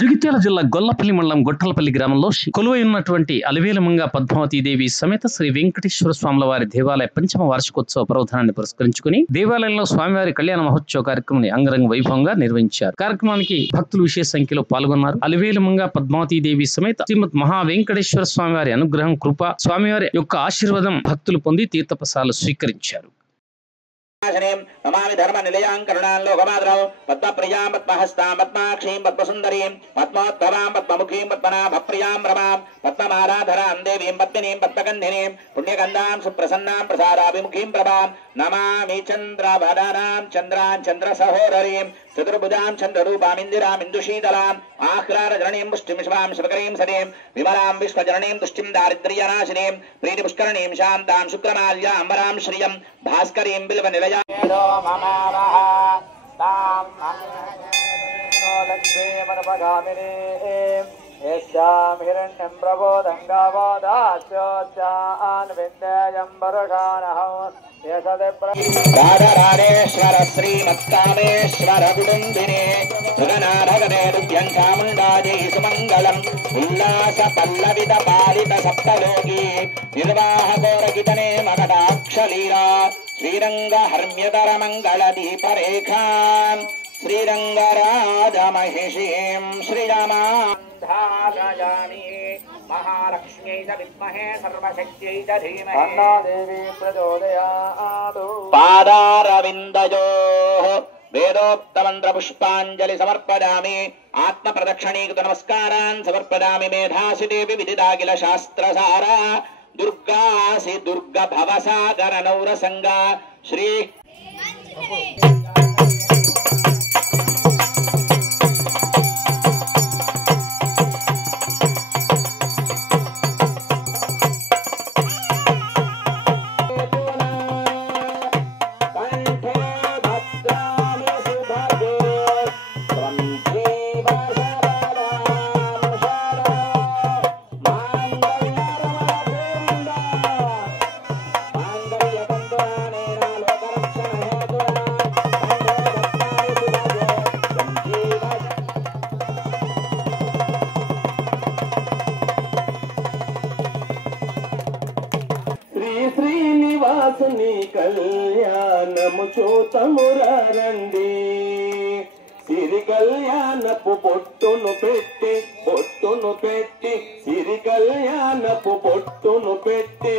జగిత్యాల జిల్లా గొల్లపల్లి మండలం గొట్టలపల్లి గ్రామంలో కొలువై ఉన్నటువంటి అలివేలమంగ పద్మావతీదేవి సమేత శ్రీ వెంకటేశ్వర స్వాముల వారి దేవాలయ పంచమ వార్షికోత్సవ పర్వదినాన్ని పురస్కరించుకుని దేవాలయంలో స్వామివారి కళ్యాణ మహోత్సవ కార్యక్రమాన్ని అంగరంగ వైభవంగా నిర్వహించారు. కార్యక్రమానికి భక్తులు విశేష సంఖ్యలో పాల్గొన్నారు. అలివేలమంగ పద్మావతీదేవి సమేత శ్రీమద్ మహా వెంకటేశ్వర స్వామివారి అనుగ్రహం, కృప, స్వామివారి యొక్క ఆశీర్వాదం భక్తులు పొంది తీర్థప్రసాదాలు స్వీకరించారు. नमामि धर्म निलयां करुणां लोकमाद्रौ पद्मप्रियां पद्महस्तां पद्माक्षीं पद्मसुन्दरीं पद्मोद्भवां पद्ममुखीं पद्मनाभप्रियां रमां पद्ममालाधरां देवीं पद्मिनीं पद्मगन्धिनीं पुण्यगन्धां सुप्रसन्नां प्रसादाभिमुखीं प्रभां नमामि चन्द्रवदनां चन्द्रां चन्द्रसहोदरीं चतुर्भुजां चन्द्ररूपामिन्दिरां इन्दुशीतलाम् आह्लादजननीं पुष्टिं शिवां शिवकरीं सतीं विमलां विश्वजननीं तुष्टिं दारिद्र्यनाशिनीं प्रीतिपुष्करणीं शान्तां शुक्रमाल्यां अम्बरां श्रियं भास्करीं बिल्वनिलयां हिरण्यं प्रबोधङ्गावोदास्योच्चान् विन्द्यं वरुषाणः राधराधेश्वर श्रीमत्कामेश्वर कुटुम्बिने मृगनाथगदेरुभ्यं चामुण्डायै सुमङ्गलम् उल्लास पल्लवित पालित सप्तलोकी निर्वाहकोरकितने मगदाक्षलीला श्रीरङ्गहर्म्यतर मङ्गलदीपरेखाम् श्रीरङ्गराजमहिषीं श्रीरमाधारयामि महालक्ष्म्यै च विद्महे सर्वशक्त्यै च धीमहि तन्नो देवी प्रचोदयातु। पादारविन्दयोः वेदोक्तमन्त्रपुष्पाञ्जलि समर्पयामि। आत्मप्रदक्षिणीकृत नमस्कारान् समर्पयामि। मेधासि देवी विदिताखिल शास्त्रसारा दुर्गासि दुर्ग भवसागर नौरसंगा श्री శ్రీనివాసుని కళ్యాణము చూతమురండి సిరి కళ్యాణపు బొట్టును పెట్టి సిరి కళ్యాణపు బొట్టును పెట్టి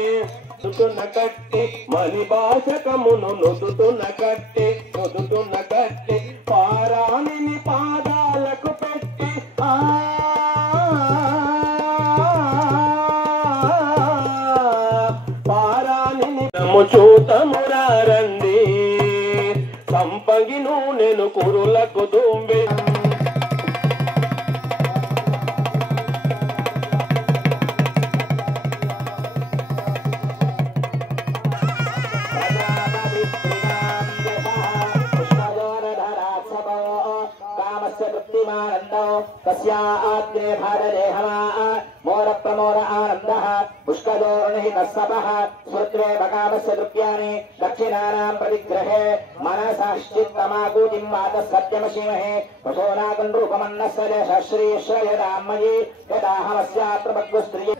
నుదుటున కట్టి మణి భాషకమును నుదుటున కట్టి పారాణిని పాదాలకు పెట్టి చూతమురండి సంపంగి నూనెను కురులకు దుంబి तस्याग्ने भारते हवा मोर प्रमोद आनन्दः पुष्कदोर्णिः सपः श्रुत्रे बकामस्य द्रव्याणि दक्षिणानां प्रतिग्रहे मनसश्चित्तमाकूतिं वातः सत्यमशीमहे पशूनाकं रूपमन्नस्य श्रीश्रयदामयि यदाहमस्यात्र भग्गुस्त्रिये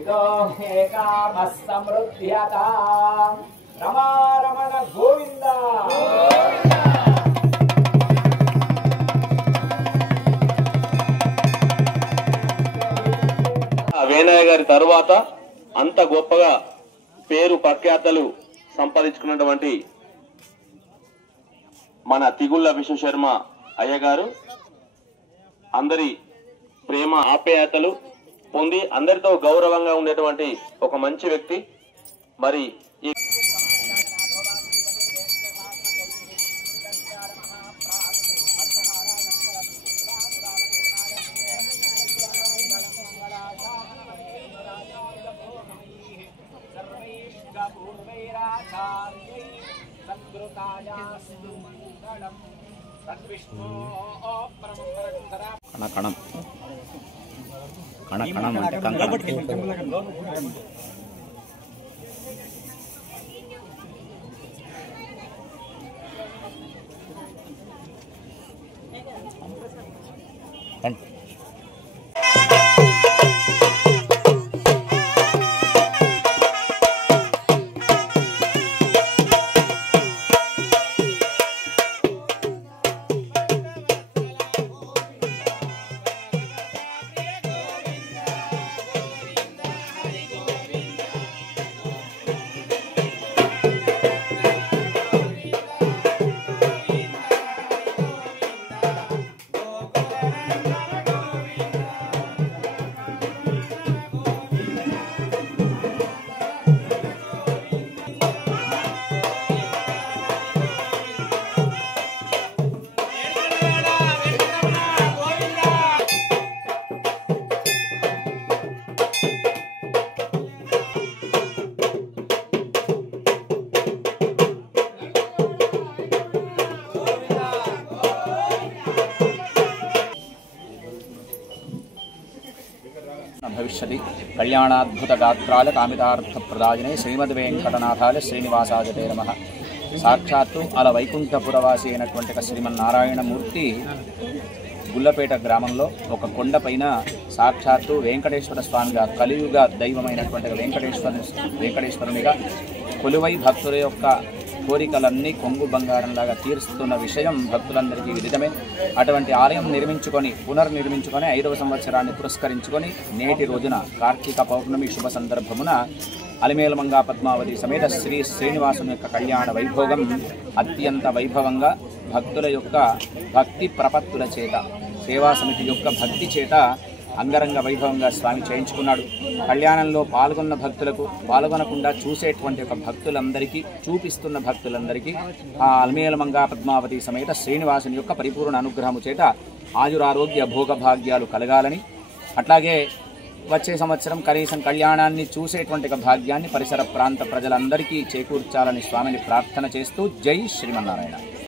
इदो हे कामः समृद्ध्यता रमा रमण गोविन्द వేణయ్య గారి తరువాత అంత గొప్పగా పేరు ప్రఖ్యాతలు సంపాదించుకున్నటువంటి మన తిగుళ్ళ విశ్వశర్మ అయ్యగారు అందరి ప్రేమ ఆప్యాయతలు పొంది అందరితో గౌరవంగా ఉండేటువంటి ఒక మంచి వ్యక్తి. మరి ఈ కణం అంటే కంకణం. Thank you. భవిష్యతి. కళ్యాణాద్భుత గాత్రాల కామితార్థ ప్రదాయనే శ్రీమద్వేంకటనాథాల శ్రీనివాసాయ తే నమః. సాక్షాత్తు అలా వైకుంఠపురవాసి అయినటువంటి శ్రీమన్నారాయణమూర్తి గుల్లపేట గ్రామంలో ఒక కొండపైన సాక్షాత్తు వెంకటేశ్వర స్వామిగా కలియుగ దైవమైనటువంటి వెంకటేశ్వరునిగా కొలువై భక్తుల యొక్క కోరికలన్నీ కొంగు బంగారంలాగా తీరుస్తున్న విషయం భక్తులందరికీ విదితమే. అటువంటి ఆలయం పునర్నిర్మించుకొని 5వ సంవత్సరాన్ని పురస్కరించుకొని నేటి రోజున కార్తీక పౌర్ణమి శుభ సందర్భమున అలిమేలమంగా పద్మావతి సమేత శ్రీ శ్రీనివాసుని యొక్క కళ్యాణ వైభోగం అత్యంత వైభవంగా భక్తుల యొక్క భక్తి ప్రపత్తుల చేత, సేవా సమితి యొక్క భక్తి చేత అంగరంగ వైభవంగా స్వామి చేయించుకున్నాడు. కళ్యాణంలో పాల్గొన్న భక్తులకు, పాల్గొనకుండా చూసేటువంటి ఒక భక్తులందరికీ, చూపిస్తున్న భక్తులందరికీ ఆ అలిమేలమంగా పద్మావతి సమేత శ్రీనివాసుని యొక్క పరిపూర్ణ అనుగ్రహము చేత ఆయురారోగ్య భోగభాగ్యాలు కలగాలని, అట్లాగే వచ్చే సంవత్సరం కనీసం కళ్యాణాన్ని చూసేటువంటి ఒక భాగ్యాన్ని పరిసర ప్రాంత ప్రజలందరికీ చేకూర్చాలని స్వామిని ప్రార్థన చేస్తూ జై శ్రీమన్నారాయణ.